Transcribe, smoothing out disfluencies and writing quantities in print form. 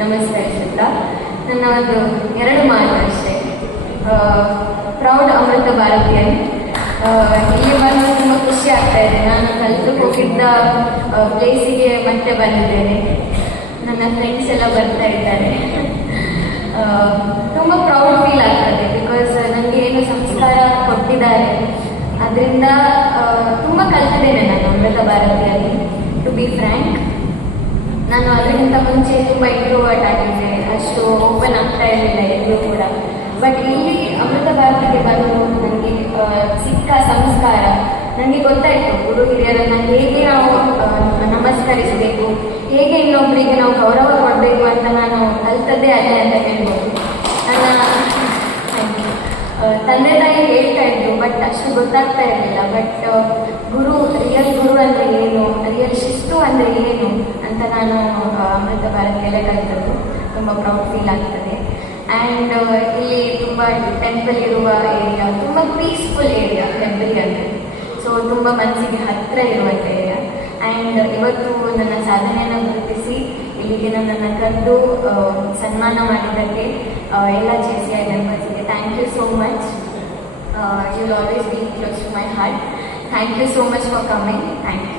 ನಮಸ್ಕರಿಸುತ್ತಾ ನನ್ನ ಒಂದು 2 ಮಾತು ಅಷ್ಟೇ. ಪ್ರೌಡ್ ಅಮೃತ ಭಾರತೀಯನ್. ಇಲ್ಲಿ ಬಂದು ತುಂಬ ಖುಷಿ ಆಗ್ತಾ ಇದೆ. ನಾನು ಕಲಿತು ಹೋಗಿದ್ದ ಪ್ಲೇಸಿಗೆ ಮತ್ತೆ ಬಂದಿದ್ದೇನೆ. ನನ್ನ ಫ್ರೆಂಡ್ಸ್ ಎಲ್ಲ ಬರ್ತಾ ಇದ್ದಾರೆ. ತುಂಬ ಪ್ರೌಡ್ ಫೀಲ್ ಆಗ್ತದೆ. ಬಿಕಾಸ್ ನನಗೆ ಏನು ಸಂಸ್ಕಾರ ಕೊಟ್ಟಿದ್ದಾರೆ ಅದರಿಂದ ತುಂಬ ಕಲಿತಿದ್ದೇನೆ ನಾನು ಅಮೃತ ಭಾರತಿಯಲ್ಲಿ. ಟು ಬಿ ಫ್ರ್ಯಾಂಕ್, ನಾನು ಅದಕ್ಕಿಂತ ಮುಂಚೆ ತುಂಬ ಇಂಟ್ರೋವರ್ಟ್ ಆಗಿದ್ದೆ, ಅಷ್ಟು ಓಪನ್ ಆಗ್ತಾ ಇರಲಿಲ್ಲ ಎಲ್ಲೂ ಕೂಡ. ಬಟ್ ಇಲ್ಲಿ ಅಮೃತ ಭಾರತಿಗೆ ಬಂದು ನನಗೆ ಸಿಕ್ಕ ಸಂಸ್ಕಾರ, ನನಗೆ ಗೊತ್ತಾಯಿತು ಗುರು ಹಿರಿಯರನ್ನು ಹೇಗೆ ನಾವು ನಮಸ್ಕರಿಸಬೇಕು, ಹೇಗೆ ಇನ್ನೊಬ್ಬರಿಗೆ ನಾವು ಗೌರವ ಕೊಡಬೇಕು ಅಂತ ನಾನು ಕಲಿತದ್ದೇ ಅದೇ ಅಂತ ಹೇಳ್ಬೋದು. ನನ್ನ ತಂದೆ ತಾಯಿ ಹೇಳ್ತಾ ಇದ್ರು, ಬಟ್ ಅಷ್ಟು ಗೊತ್ತಾಗ್ತಾ ಇರಲಿಲ್ಲ. ಬಟ್ ರಿಯಲ್ ಗುರು ಅಂದರೆ ಏನು, ರಿಯಲ್ ಶಿಸ್ತು ಅಂದರೆ ಏನು ಅಂತ ನಾನು ಅಮೃತ ಭಾರತಿಯಲ್ಲೇ ಕಲಿತದ್ದು. ತುಂಬ ಪ್ರೌಡ್ ಫೀಲ್ ಆಗ್ತದೆ. ಆ್ಯಂಡ್ ಇಲ್ಲಿ ತುಂಬ ಟೆಂಪಲ್ ಇರುವ ಏರಿಯಾ, ತುಂಬ ಪೀಸ್ಫುಲ್ ಏರಿಯಾ ಹೆಬ್ಬರಿ ಅಂದರೆ. ಸೊ ತುಂಬ ಮನಸ್ಸಿಗೆ ಹತ್ತಿರ ಇರುವಂಥ ಏರಿಯಾ. ಆ್ಯಂಡ್ ಇವತ್ತು ನನ್ನ ಸಾಧನೆಯನ್ನು ಗುರುತಿಸಿ ಇಲ್ಲಿಗೆ ನನ್ನನ್ನು ಕರೆದು ಸನ್ಮಾನ ಮಾಡಿದ್ದಕ್ಕೆ ಎಲ್ಲ JCI ಮೆಂಬರ್ಸ್ಗೆ thank you so much. You will always be close to my heart. Thank you so much for coming. Thank you.